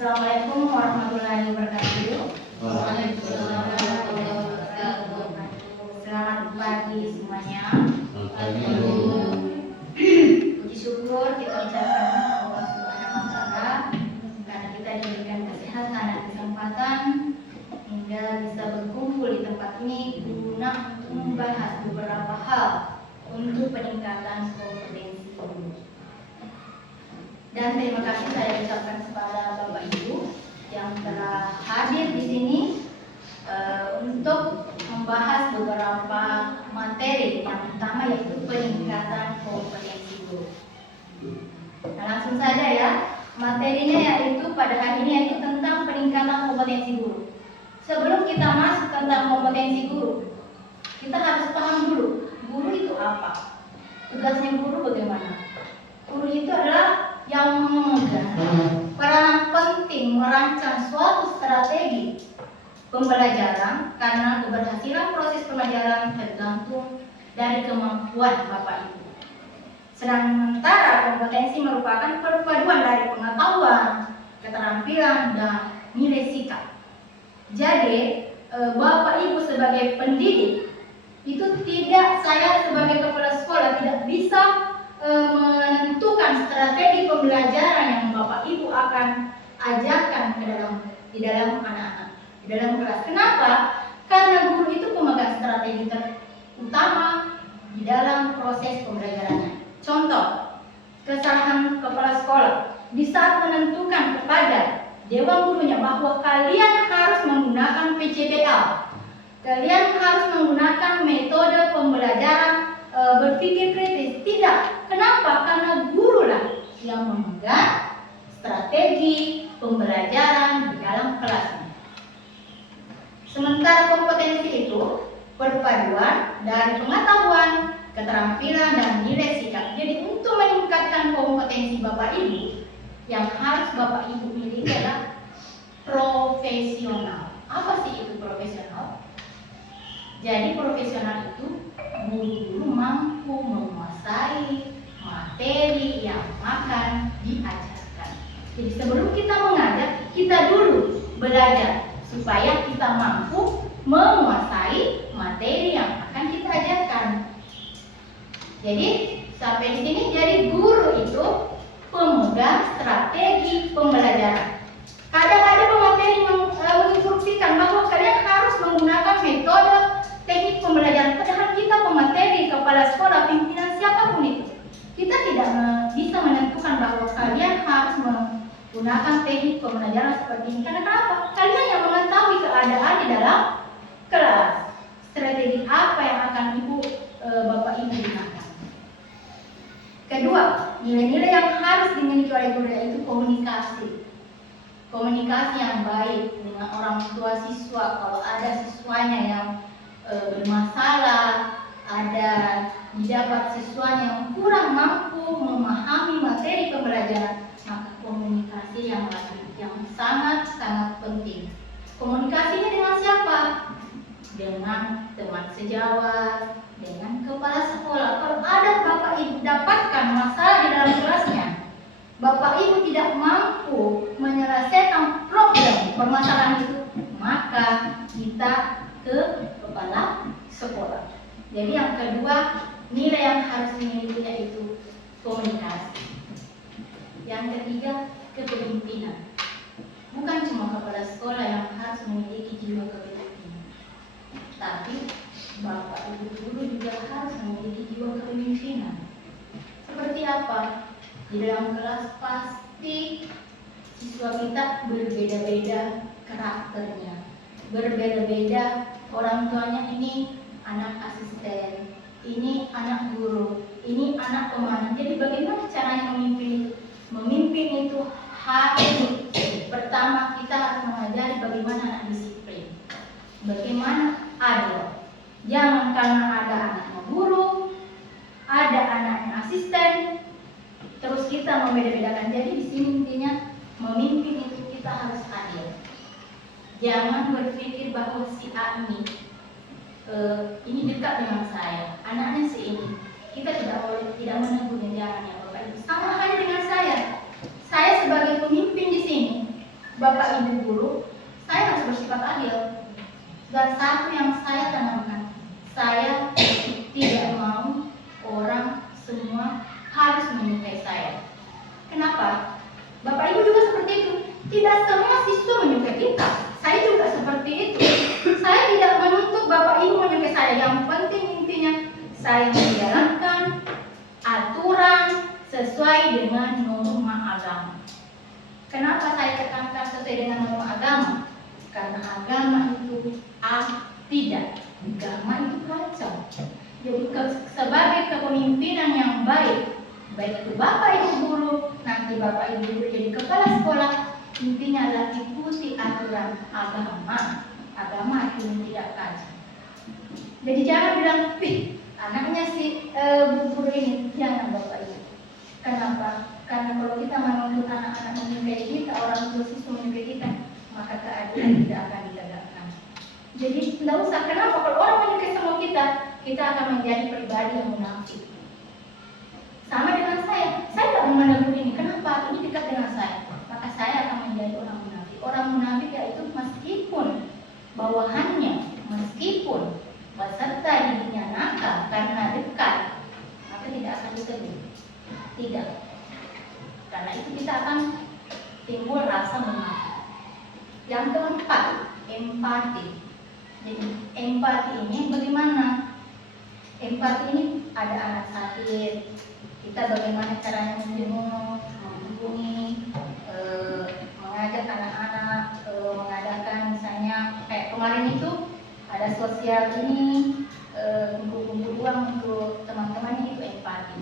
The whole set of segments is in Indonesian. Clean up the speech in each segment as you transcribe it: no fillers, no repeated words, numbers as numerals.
Assalamualaikum warahmatullahi wabarakatuh. Waalaikumsalam warahmatullahi wabarakatuh. Selamat pagi semuanya. Selamat pagi, Bu. Puji syukur kita ucapkan kepada Allah Subhanahu wa Ta'ala karena kita diberikan kesehatan dan kesempatan hingga bisa berkumpul di tempat ini guna untuk membahas beberapa hal untuk peningkatan kompetensi guru. Dan terima kasih saya ucapkan kepada Bapak Ibu yang telah hadir di sini untuk membahas beberapa materi yang utama yaitu peningkatan kompetensi guru. Nah, langsung saja ya, materinya yaitu pada hari ini yaitu tentang peningkatan kompetensi guru. Sebelum kita masuk tentang kompetensi guru, kita harus paham dulu guru itu apa, tugasnya guru bagaimana. Guru itu adalah yang memegang peranan penting merancang suatu strategi pembelajaran karena keberhasilan proses pembelajaran tergantung dari kemampuan Bapak Ibu. Sementara kompetensi merupakan perpaduan dari pengetahuan, keterampilan, dan nilai sikap. Jadi, Bapak Ibu sebagai pendidik itu tidak, saya sebagai kepala sekolah tidak bisa menentukan strategi pembelajaran yang Bapak Ibu akan ajarkan di dalam anak-anak, di dalam kelas. Kenapa? Karena guru itu pemegang strategi utama di dalam proses pembelajarannya. Contoh, kesalahan kepala sekolah di saat menentukan kepada dewan gurunya bahwa kalian harus menggunakan PCBL, kalian harus menggunakan metode pembelajaran berpikir kritis. Tidak. Kenapa? Karena guru lah yang memegang strategi pembelajaran di dalam kelasnya. Sementara kompetensi itu perpaduan dari pengetahuan, keterampilan, dan nilai sikap. Jadi untuk meningkatkan kompetensi Bapak Ibu, yang harus Bapak Ibu miliki adalah profesional. Apa sih itu profesional? Jadi profesional itu guru-guru mampu menguasai materi yang akan diajarkan. Jadi sebelum kita mengajar, kita dulu belajar supaya kita mampu menguasai materi yang akan kita ajarkan. Jadi sampai di sini, jadi guru itu pemegang strategi pembelajaran. Kadang ada pemateri menginstruksikan bahwa kalian harus menggunakan metode teknik pembelajaran. Padahal kita pemateri, kepala sekolah, pimpinan siapapun itu, kita tidak bisa menentukan bahwa kalian harus menggunakan teknik pembelajaran seperti ini. Karena kenapa? Kalian yang mengetahui keadaan di dalam kelas. Strategi apa yang akan Bapak Ibu gunakan. Kedua, nilai-nilai yang harus dimiliki oleh guru yaitu komunikasi. Komunikasi yang baik dengan orang tua siswa. Kalau ada siswanya yang bermasalah, ada didapat siswanya yang kurang mampu memahami materi pembelajaran, maka komunikasi yang sangat penting. Komunikasinya dengan siapa? Dengan teman sejawat, dengan kepala sekolah. Kalau ada Bapak Ibu dapatkan masalah di dalam kelasnya, Bapak Ibu tidak mampu menyelesaikan problem permasalahan itu, maka kita ke kepala sekolah. Jadi yang kedua, nilai yang harus dimiliki yaitu komunikasi. Yang ketiga, kepemimpinan. Bukan cuma kepala sekolah yang harus memiliki jiwa kepemimpinan, tapi Bapak Ibu guru juga harus memiliki jiwa kepemimpinan. Seperti apa? Di dalam kelas pasti siswa kita berbeda-beda karakternya, berbeda-beda orang tuanya. Ini anak asisten, ini anak guru, ini anak pemandu. Jadi bagaimana caranya memimpin? Memimpin itu harus pertama kita harus mengajari bagaimana anak disiplin, bagaimana adil. Jangan karena ada anaknya guru, ada anaknya asisten, terus kita membeda-bedakan. Jadi di sini intinya memimpin itu kita harus adil. Jangan berpikir bahwa si A ini dekat dengan saya, anaknya si ini. Kita tidak menegur, jangan ya Bapak Ibu. Sama halnya dengan saya. Saya sebagai pemimpin di sini, Bapak Ibu guru, saya harus bersifat adil. Dan satu yang saya tanamkan, saya tidak mau orang semua harus menyukai saya. Kenapa? Bapak Ibu juga seperti itu. Tidak semua siswa menyukai kita. Saya juga seperti itu. Saya tidak menuntut Bapak Ibu menyukai saya. Yang penting intinya saya menjalankan aturan sesuai dengan norma agama. Kenapa saya tekankan sesuai dengan norma agama? Karena agama itu tidak, agama itu kacau. Jadi sebagai kepemimpinan yang baik, baik itu Bapak Ibu guru, nanti Bapak Ibu guru jadi kepala sekolah, intinya adalah ikuti aturan agama. Agama itu tidak kacau. Jadi jangan bilang, anaknya si guru ini, jangan Bapak Ibu. Kenapa? Karena kalau kita menuntut anak-anak menyukai kita, orang tua siswa menyukai kita, maka keadilan tidak akan ditegakkan. Jadi tidak usah. Kenapa? Kalau orang menyukai sama kita akan menjadi pribadi yang munafik. Sama dengan saya tidak mau menegur ini. Kenapa? Ini dekat dengan saya, maka saya akan menjadi orang munafik. Orang munafik yaitu meskipun bawahannya, meskipun peserta dirinya nakal karena dekat, maka tidak akan ditegur. Tidak. Karena itu kita akan timbul rasa munafik. Yang keempat, empati. Jadi empati ini bagaimana? Empati ini ada anak sakit, kita bagaimana caranya menjenguk, menghubungi, mengajak anak-anak, mengadakan misalnya kayak kemarin itu ada sosial ini, kumpul-kumpul uang untuk teman-teman, itu empati,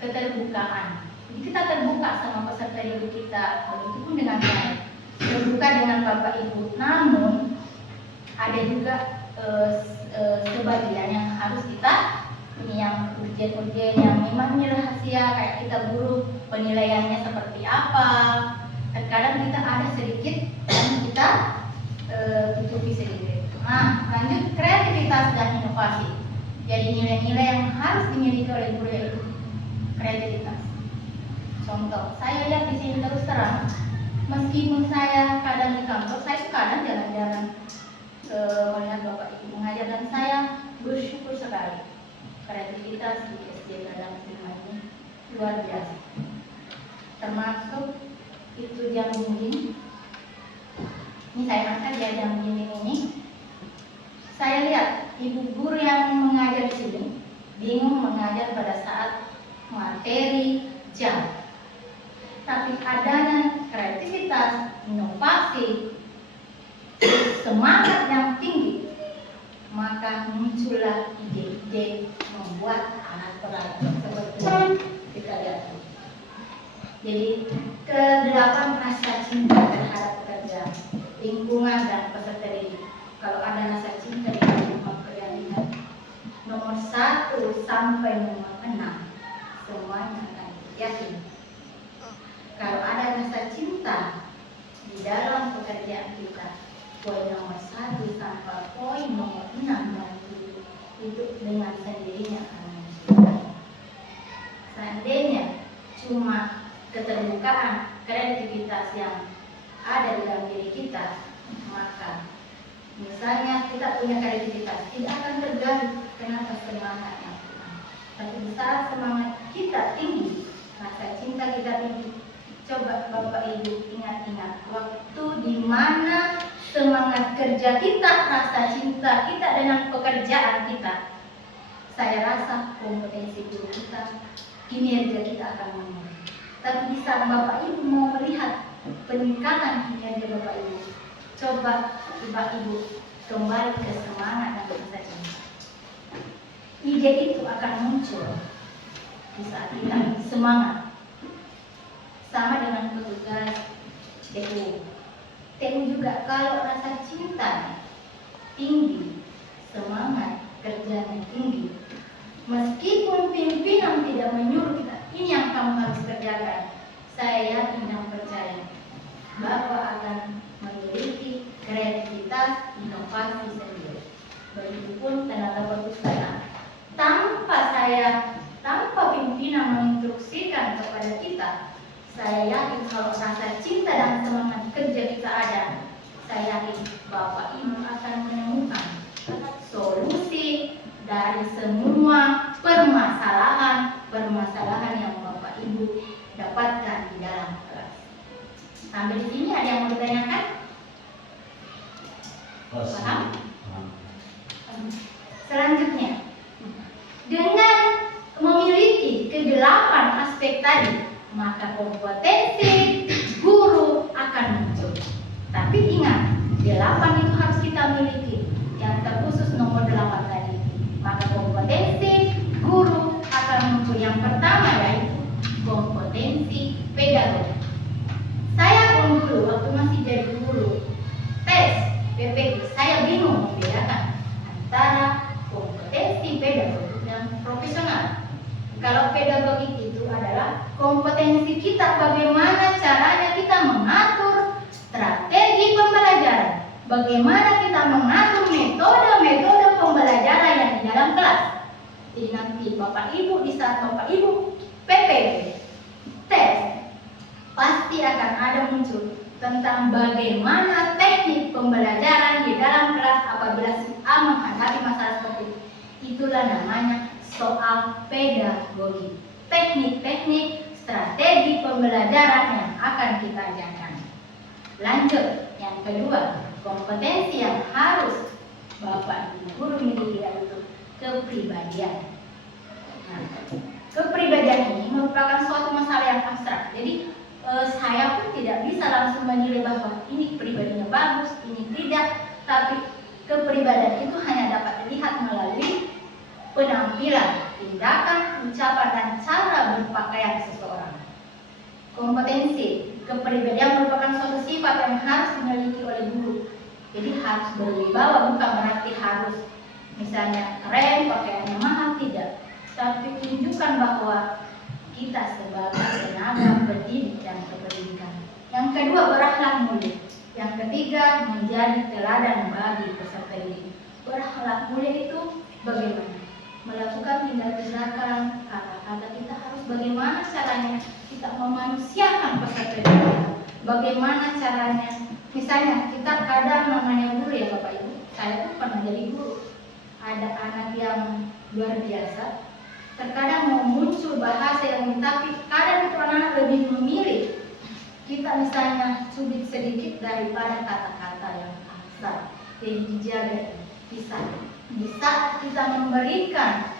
keterbukaan. Jadi kita terbuka sama peserta didik kita, begitupun dengan saya, terbuka dengan Bapak Ibu. Namun ada juga sebagian yang harus kita ini, yang ujian-ujian yang memang ini rahasia, kayak kita guru penilaiannya seperti apa. Terkadang kita ada sedikit yang kita tutupi sedikit. Nah, lanjut kreativitas dan inovasi. Jadi nilai-nilai yang harus dimiliki oleh guru yaitu kreativitas. Contoh, saya lihat di sini terus terang, meskipun saya kadang di kantor, saya kadang jalan-jalan melihat Bapak Ibu mengajar, dan saya bersyukur sekali. Kreativitas di SD Gadang ini luar biasa. Termasuk itu jam dinding. Ini saya angkat ya, jam dinding ini. Saya lihat ibu guru yang mengajar di sini bingung mengajar pada saat materi jam. Tapi adanya kreativitas, inovasi, semangat yang tinggi, maka muncullah ide-ide membuat alat-alat seperti kita lihat. Jadi kedelapan rasa cinta terhadap pekerjaan, lingkungan dan peserta didik. Kalau ada rasa cinta di dalam pekerjaan kita, nomor 1 sampai nomor 6 semuanya akan yakin. Kalau ada rasa cinta di dalam pekerjaan kita, poin nomor 1 sampai poin nomor 6 dan 7 itu dengan sendirinya akan muncul. Seandainya cuma keterbukaan, kreativitas yang ada di dalam diri kita, maka misalnya kita punya kreativitas, tidak akan terganggu. Kenapa? Semangat yang kurang. Tapi di saat semangat kita tinggi, rasa cinta kita tinggi, coba Bapak Ibu ingat-ingat waktu di mana semangat kerja kita, rasa cinta kita dengan pekerjaan kita, saya rasa kompetensi guru kita, kinerja kita akan menurun. Tapi di saat Bapak Ibu mau melihat peningkatan kinerja Bapak Ibu, coba Bapak Ibu kembali ke semangat dan rasa cinta. Ide itu akan muncul di saat kita semangat. Sama dengan petugas TU. TU juga kalau rasa cinta tinggi, semangat kerjanya tinggi, meskipun pimpinan tidak menyuruh kita, ini yang kamu harus kerjakan, saya yakin dan percaya Bapak akan memiliki kreativitas, inovasi sendiri. Begitupun tenaga perpustakaan. Tanpa pimpinan menginstruksikan kepada kita, saya yakin kalau rasa cinta dan semangat kerja kita sini ada yang mau ditanyakan? Pasti. Paham? Selanjutnya, dengan memiliki kedelapan aspek tadi, maka kompetensi guru akan muncul. Tapi ingat, 8 itu harus kita miliki. Yang terkhusus nomor 8 tadi. Maka kompetensi guru akan muncul. Yang pertama yaitu kompetensi pedagogi. Saya pun dulu waktu masih jadi guru tes PPI, saya bingung membedakan antara kompetensi pedagogi dan profesional. Kalau pedagogi itu adalah kompetensi kita, bagaimana caranya kita mengatur strategi pembelajaran, bagaimana kita mengatur metode-metode pembelajaran yang di dalam kelas. Jadi nanti Bapak Ibu, di saat Bapak Ibu PPI tes, pasti akan ada muncul tentang bagaimana teknik pembelajaran di dalam kelas apabila si A menghadapi masalah seperti itu. Itulah namanya soal pedagogi. Teknik-teknik strategi pembelajaran yang akan kita ajarkan. Lanjut, yang kedua, kompetensi yang harus Bapak Ibu guru miliki yaitu kepribadian. Nah, kepribadian ini merupakan suatu masalah yang abstrak. Jadi saya pun tidak bisa langsung menilai bahwa ini pribadinya bagus, ini tidak. Tapi kepribadian itu hanya dapat dilihat melalui penampilan, tindakan, ucapan, dan cara berpakaian seseorang. Kompetensi kepribadian merupakan suatu sifat yang harus dimiliki oleh guru. Jadi harus berwibawa, bukan berarti harus misalnya keren, pakaiannya mahal, tidak. Tapi tunjukkan bahwa kita sebagai tenaga pendidik dan kependidikan. Yang kedua, berakhlak mulia. Yang ketiga, menjadi teladan bagi peserta didik. Berakhlak mulia itu bagaimana? Melakukan tindakan, kata-kata kita harus bagaimana caranya kita memanusiakan peserta didik. Bagaimana caranya? Misalnya kita kadang namanya guru ya Bapak Ibu. Saya pun pernah jadi guru. Ada anak yang luar biasa. Terkadang mau muncul bahasa yang tapi kadang itu anak lebih memilih kita misalnya cubit sedikit daripada kata-kata yang kasar. Jadi dijaga, bisa kita memberikan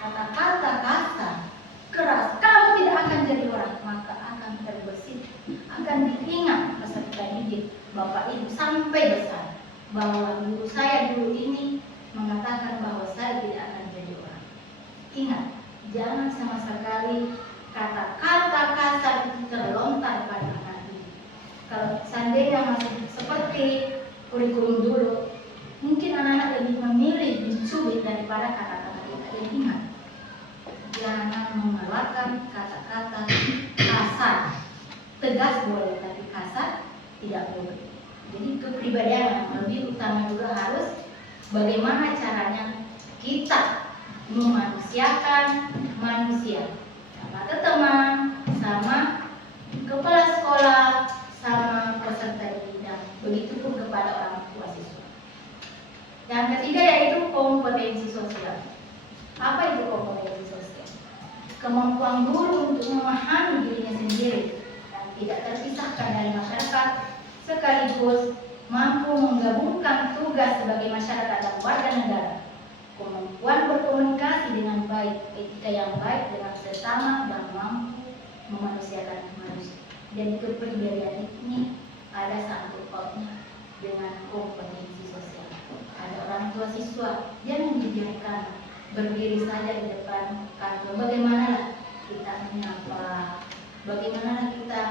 kata-kata kasar, keras, kamu tidak akan jadi orang, maka akan terbesit, akan diingat peserta didik Bapak Ibu sampai besar bahwa guru saya dulu ini mengatakan bahwa saya tidak akan jadi orang. Ingat, jangan sama sekali kata-kata kasar itu terlontar pada anak ini. Kalau seandainya masih seperti kurikulum dulu, mungkin anak-anak lebih memilih dicubit daripada kata-kata kita. Jadi ingat, jangan mengeluarkan kata-kata kasar. Tegas boleh, tapi kasar tidak boleh. Jadi kepribadian yang lebih utama juga harus bagaimana caranya kita memanusiakan manusia, sama teman, sama kepala sekolah, sama peserta didik, dan begitu pun kepada orang tua siswa. Yang ketiga yaitu kompetensi sosial. Apa itu kompetensi sosial? Kemampuan guru untuk memahami dirinya sendiri dan tidak terpisahkan dari masyarakat, sekaligus mampu menggabungkan tugas sebagai masyarakat dan warga negara. Kemampuan berkomunikasi dengan baik, etika yang baik dengan sesama, dan mampu memanusiakan manusia. Dan kepribadian ini ada sangkut pautnya dengan kompetensi sosial. Ada orang tua siswa, jangan dibiarkan berdiri saja di depan kantor. Bagaimana kita menyapa, bagaimana kita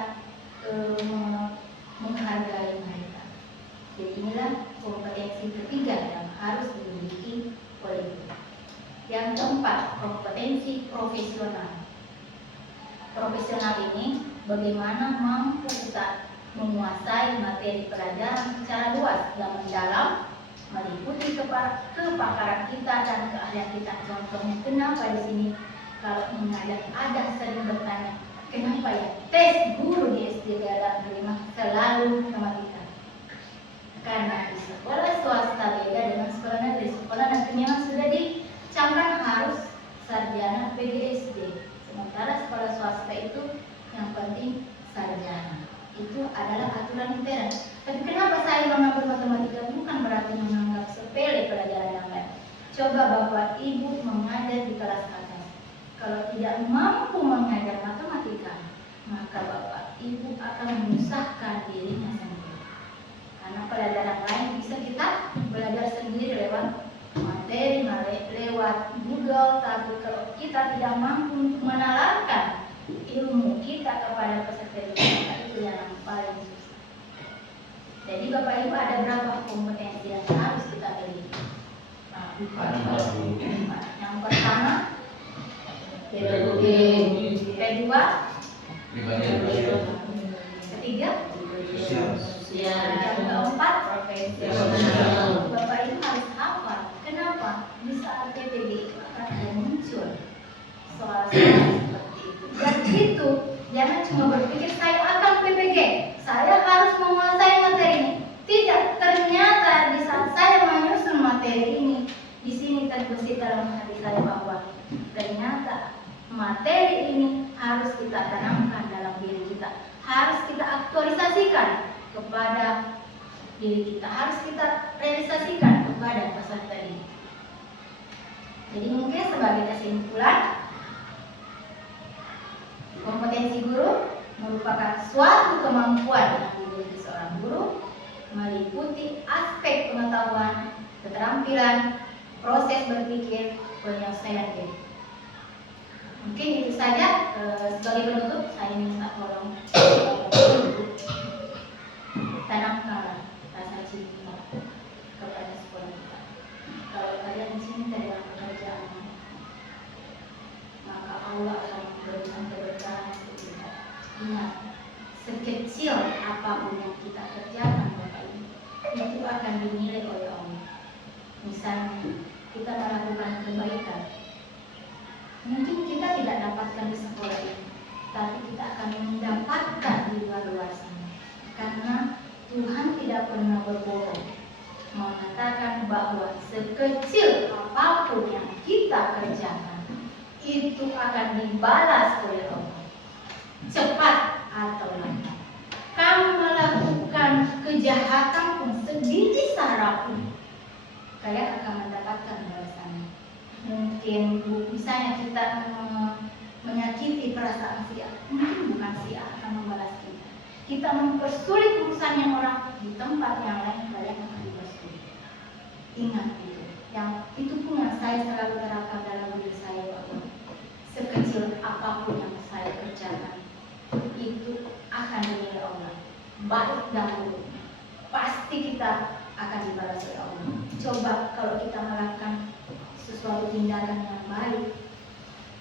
menghargai mereka. Jadi inilah kompetensi ketiga yang harus dimiliki oleh guru. Yang keempat, kompetensi profesional. Profesional ini bagaimana mampu kita menguasai materi pelajaran secara luas yang mendalam, meliputi kepakaran kita dan keahlian kita. Contohnya, kenapa di sini kalau mengajar ada sering bertanya, kenapa ya tes guru di SD Gadang Kelima selalu matematika? Karena di sekolah swasta beda dengan sekolah negeri. Sekolah negeri memang sudah dicamkan harus sarjana PGSD, sementara sekolah swasta itu yang penting sarjana. Itu adalah aturan paling heran. Tapi kenapa saya mengambil matematika bukan berarti menganggap sepele pelajaran yang lain. Coba Bapak Ibu mengajar di kelas atas. Kalau tidak mampu mengajar matematika, maka Bapak Ibu akan menyusahkan dirinya sendiri. Karena pelajaran lain bisa kita belajar sendiri lewat materi, lewat Google. Tapi kalau kita tidak mampu untuk menalarkan ilmu kita kepada peserta didik, itu yang paling susah. Jadi Bapak Ibu ada berapa kompetensi yang harus kita miliki? Yang pertama, pedagogi. Kedua, ketiga, Sosial. yang keempat, profesional. Bapak Ibu harus hafal. Kenapa? Di saat PPG itu akan muncul soal-soal seperti itu. Dan itu jangan cuma berpikir saya akan PPG, saya harus menguasai materi ini. Tidak, ternyata di saat saya menyusun materi ini, di sini terbesit dalam hati saya bahwa ternyata materi ini harus kita tanamkan dalam diri kita, harus kita aktualisasikan kepada diri kita, harus kita realisasikan kepada peserta ini. Jadi mungkin sebagai kesimpulan, kompetensi guru merupakan suatu kemampuan yang dimiliki seorang guru, meliputi aspek pengetahuan, keterampilan, proses berpikir, penyelesaian diri. Mungkin itu saja. Sebagai penutup, saya minta tolong tanamkan rasa cinta kepada sekolah kita. Kalau kalian di sini dalam pekerjaan, maka Allah akan memberikan keberkahan untuk kita. Ingat, sekecil apapun yang kita kerjakan Bapak Ibu, itu akan dinilai oleh Allah. Misalnya, kita melakukan kebaikan, mungkin kita tidak dapatkan di sekolah ini, tapi kita akan mendapatkan di luar sana. Karena Tuhan tidak pernah berbohong, mengatakan bahwa sekecil apapun yang kita kerjakan, itu akan dibalas oleh Allah, cepat atau lambat. Kamu melakukan kejahatan pun sebiji sarah pun, kalian akan mendapatkan balasannya. Mungkin misalnya kita menyakiti perasaan si A, mungkin bukan si A akan membalas kita. Kita mempersulit urusannya orang di tempat yang lain, kalian akan dipersulit. Ingat itu. Yang itu pun yang saya selalu terapkan dalam diri saya, bahwa sekecil apapun yang saya kerjakan, itu akan dinilai Allah, baik dan buruk. Pasti kita akan dibalas oleh Allah. Coba kalau kita melakukan sesuatu tindakan yang baik,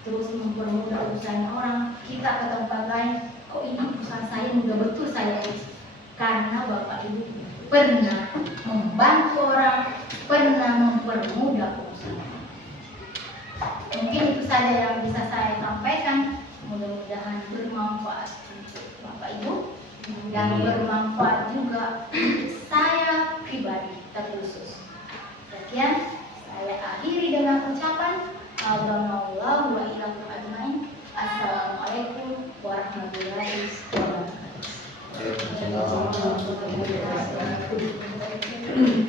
terus mempermudah urusan orang, kita ke tempat lain, kok ini urusan saya mudah betul saya urus. Karena Bapak Ibu pernah membantu orang, pernah mempermudah urusan. Mungkin itu saja yang bisa saya sampaikan. Mudah-mudahan bermanfaat untuk Bapak Ibu dan bermanfaat juga untuk saya pribadi terkhusus. Sekian, saya akhiri dengan ucapan Assalamualaikum warahmatullahi wabarakatuh. Waalaikumsalam.